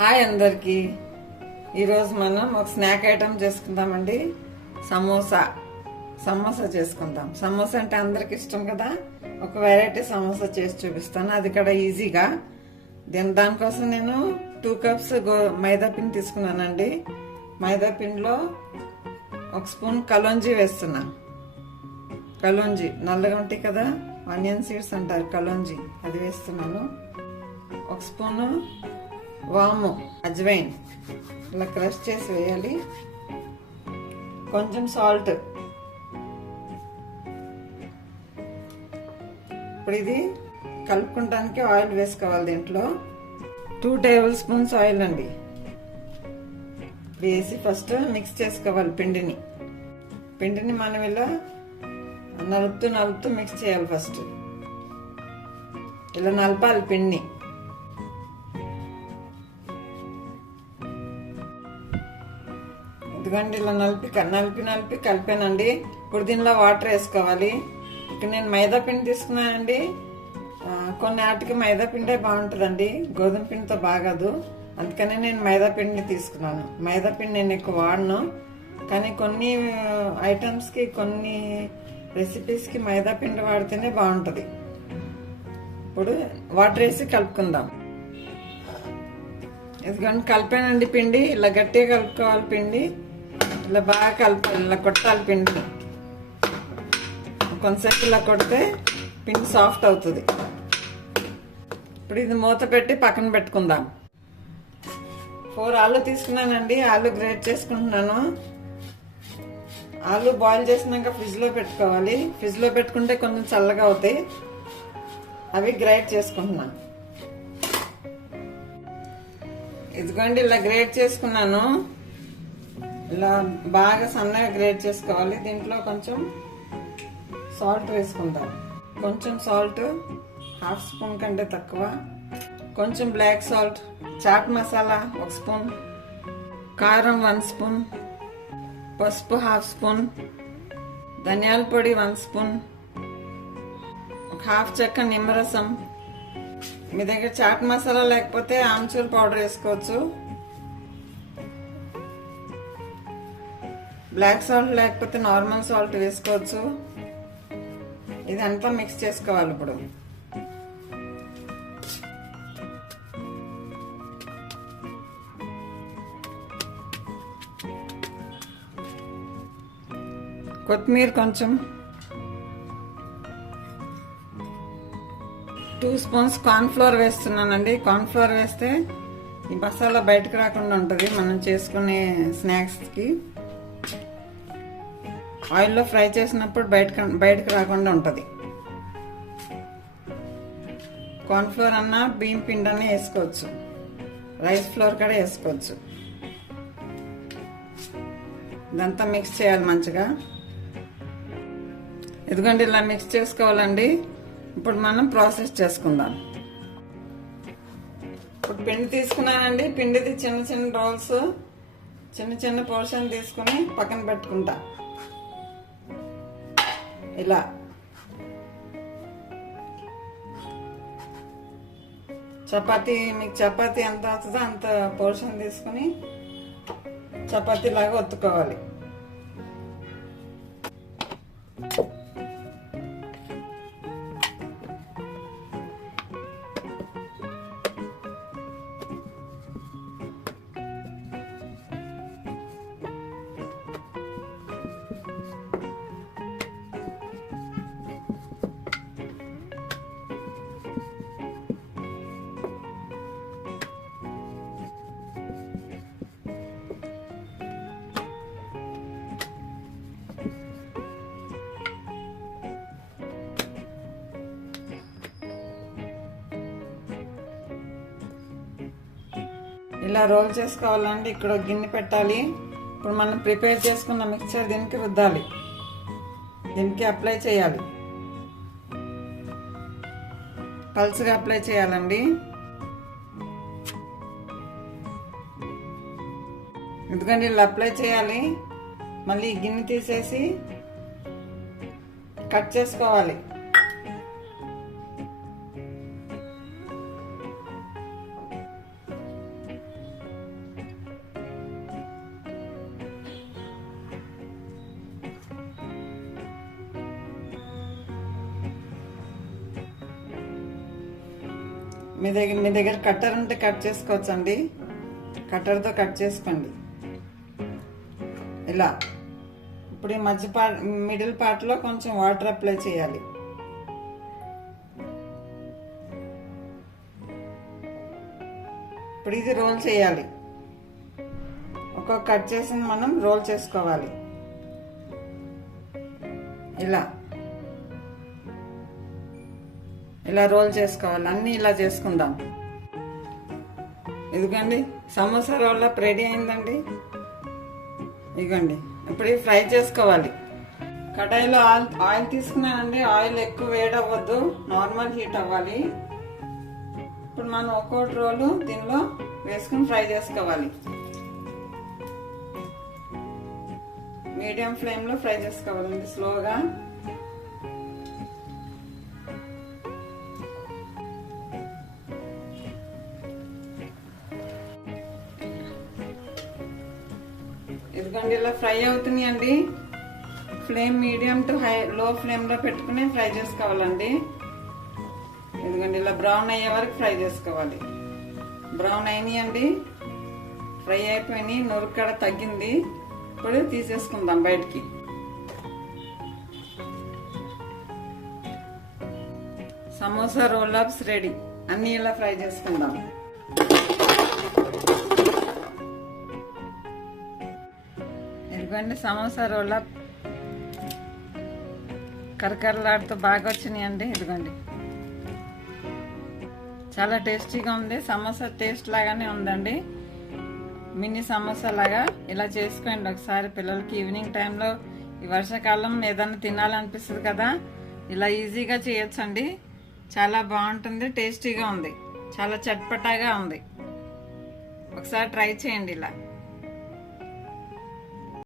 Hi అందరికి. ఈరోజు మనం ఒక స్నాక్ ఐటమ్ చేసుకుందామండి. సమోసా. సమోసా చేసుకుందాం. సమోసా అంటే అందరికి ఇష్టం కదా? ఒక వెరైటీ సమోసా చేసి చూపిస్తాను. అది కూడా ఈజీగా. దీని దానికోసం నేను టూ కప్స్ గో మైదా పిండి తీసుకున్నానండి. మైదా పిండిలో ఒక స్పూన్ కలోంజీ వేస్తున్నా. కలోంజీ నల్లగా ఉంటాయి కదా? ఆనియన్ సీడ్స్ అంటారు కలోంజీ. అది వేస్తున్నాను. ఒక స్పూను వాము అజ్వైన్. ఇలా క్రష్ చేసి వేయాలి. కొంచెం సాల్ట్. ఇప్పుడు ఇది కలుపుకుంటానికి ఆయిల్ వేసుకోవాలి దీంట్లో. టూ టేబుల్ స్పూన్స్ ఆయిల్ అండి. వేసి ఫస్ట్ మిక్స్ చేసుకోవాలి పిండిని. పిండిని మనం ఇలా నలుపుతూ నలుపుతూ మిక్స్ చేయాలి ఫస్ట్. ఇలా నలపాలి పిండిని. ఇదిగోండి ఇలా నలిపి నలిపి నలిపి కలిపానండి. ఇప్పుడు దీనిలో వాటర్ వేసుకోవాలి. ఇక్కడ నేను మైదా పిండి తీసుకున్నానండి. కొన్ని ఆటికి మైదా పిండే బాగుంటుందండి. గోధుమ పిండితో బాగదు. అందుకని నేను మైదా పిండిని తీసుకున్నాను. మైదా పిండి నేను ఎక్కువ వాడను. కానీ కొన్ని ఐటమ్స్కి కొన్ని రెసిపీస్కి మైదా పిండి వాడితేనే బాగుంటుంది. ఇప్పుడు వాటర్ వేసి కలుపుకుందాం. ఇదిగోండి కలిపానండి పిండి. ఇలా గట్టిగా కలుపుకోవాలి పిండి. ఇలా బాగా కలపాలి ఇలా కొట్టాలి పిండిని కొంతసేపు ఇలా కొడితే పిండి సాఫ్ట్ అవుతుంది. ఇప్పుడు ఇది మూత పెట్టి పక్కన పెట్టుకుందాం. ఫోర్ ఆలు తీసుకున్నానండి ఆలు గ్రేట్ చేసుకుంటున్నాను. ఆలు బాయిల్ చేసినాక ఫ్రిడ్జ్లో పెట్టుకోవాలి. ఫ్రిడ్జ్లో పెట్టుకుంటే కొంచెం చల్లగా అవుతాయి. అవి గ్రేట్ చేసుకుంటున్నాను. ఇదిగోండి ఇలా గ్రేట్ చేసుకున్నాను. ఇలా బాగా సన్నగా గ్రేట్ చేసుకోవాలి. దీంట్లో కొంచెం సాల్ట్ వేసుకుందాం. కొంచెం సాల్ట్ హాఫ్ స్పూన్ కంటే తక్కువ. కొంచెం బ్లాక్ సాల్ట్ చాట్ మసాలా ఒక స్పూన్ కారం వన్ స్పూన్ పసుపు హాఫ్ స్పూన్ ధనియాల పొడి వన్ స్పూన్ ఒక హాఫ్ చెక్క నిమ్మరసం. మీ దగ్గర చాట్ మసాలా లేకపోతే ఆమ్చూర్ పౌడర్ వేసుకోవచ్చు. బ్లాక్ సాల్ట్ లేకపోతే నార్మల్ సాల్ట్ వేసుకోవచ్చు. ఇదంతా మిక్స్ చేసుకోవాలి ఇప్పుడు. కొత్తిమీర కొంచెం. టూ స్పూన్స్ కార్న్ఫ్లోర్ వేస్తున్నానండి. కార్న్ఫ్లోర్ వేస్తే ఈ మసాలా బయటకు రాకుండా ఉంటుంది. మనం చేసుకునే స్నాక్స్కి ఆయిల్లో ఫ్రై చేసినప్పుడు బయట బయటకు రాకుండా ఉంటుంది. కార్న్ఫ్లోర్ అన్నా బియ్యం పిండి అన్న వేసుకోవచ్చు. రైస్ ఫ్లోర్ కూడా వేసుకోవచ్చు. ఇదంతా మిక్స్ చేయాలి మంచిగా. ఇదిగోండి ఇలా మిక్స్ చేసుకోవాలండి. ఇప్పుడు మనం ప్రాసెస్ చేసుకుందాం. ఇప్పుడు పిండి తీసుకున్నానండి. పిండిది చిన్న చిన్న రోల్స్ చిన్న చిన్న పోర్షన్ తీసుకుని పక్కన పెట్టుకుంటా. ఇలా. చపాతీ మీకు చపాతి ఎంత అవుతుందో అంత పోర్షన్ తీసుకుని చపాతీలాగా ఒత్తుకోవాలి. ఇలా రోల్ చేసుకోవాలంటే ఇక్కడ గిన్నె పెట్టాలి. ఇప్పుడు మనం ప్రిపేర్ చేసుకున్న మిక్చర్ దీనికి రుద్దాలి. దీనికి అప్లై చేయాలి. పల్స్గా అప్లై చేయాలండి. ఎందుకంటే ఇలా అప్లై చేయాలి. మళ్ళీ గిన్నె తీసేసి కట్ చేసుకోవాలి. మీ దగ్గర మీ దగ్గర కట్టర్ ఉంటే కట్ చేసుకోవచ్చండి. కట్టర్తో కట్ చేసుకోండి. ఇలా. ఇప్పుడు ఈ మధ్య పార్ట్ మిడిల్ పార్ట్లో కొంచెం వాటర్ అప్లై చేయాలి. ఇప్పుడు ఇది రోల్ చేయాలి. ఒక్కొక్క కట్ చేసింది మనం రోల్ చేసుకోవాలి. ఇలా. ఇలా రోల్ చేసుకోవాలి అన్నీ ఇలా చేసుకుందాం. ఇదిగోండి సమోసా రోల్ రెడీ అయిందండి. ఇదిగోండి ఇప్పుడు ఫ్రై చేసుకోవాలి. కడాయిలో ఆయిల్ ఆయిల్ తీసుకున్నానండి ఆయిల్ ఎక్కువ వేడవ్వద్దు నార్మల్ హీట్ అవ్వాలి. ఇప్పుడు మనం ఒక్కోటి రోలు దీనిలో వేసుకుని ఫ్రై చేసుకోవాలి. మీడియం ఫ్లేమ్లో ఫ్రై చేసుకోవాలండి స్లోగా. ఇదిగోండి ఇలా ఫ్రై అవుతున్నాయండి. ఫ్లేమ్ మీడియం టు హై లో ఫ్లేమ్లో పెట్టుకుని ఫ్రై చేసుకోవాలండి. ఇదిగోండి ఇలా బ్రౌన్ అయ్యే వరకు ఫ్రై చేసుకోవాలి. బ్రౌన్ అయినాయండి. ఫ్రై అయిపోయినాయి. నొరుక్కడ తగ్గింది. ఇప్పుడు తీసేసుకుందాం బయటికి. Samosa roll ups ready. అన్ని ఇలా ఫ్రై చేసుకుందాం. ఇదిగోండి సమోసా రోల్ కరకరలాడుతూ బాగా వచ్చినాయండి ఇదిగోండి. చాలా టేస్టీగా ఉంది. సమోసా టేస్ట్ లాగానే ఉందండి. మినీ సమోసా లాగా ఇలా చేసుకోండి. ఒకసారి పిల్లలకి ఈవినింగ్ టైంలో ఈ వర్షాకాలం ఏదైనా తినాలనిపిస్తుంది కదా ఇలా ఈజీగా చేయొచ్చండి. చాలా బాగుంటుంది టేస్టీగా ఉంది. చాలా చట్పటాగా ఉంది. ఒకసారి ట్రై చేయండి ఇలా.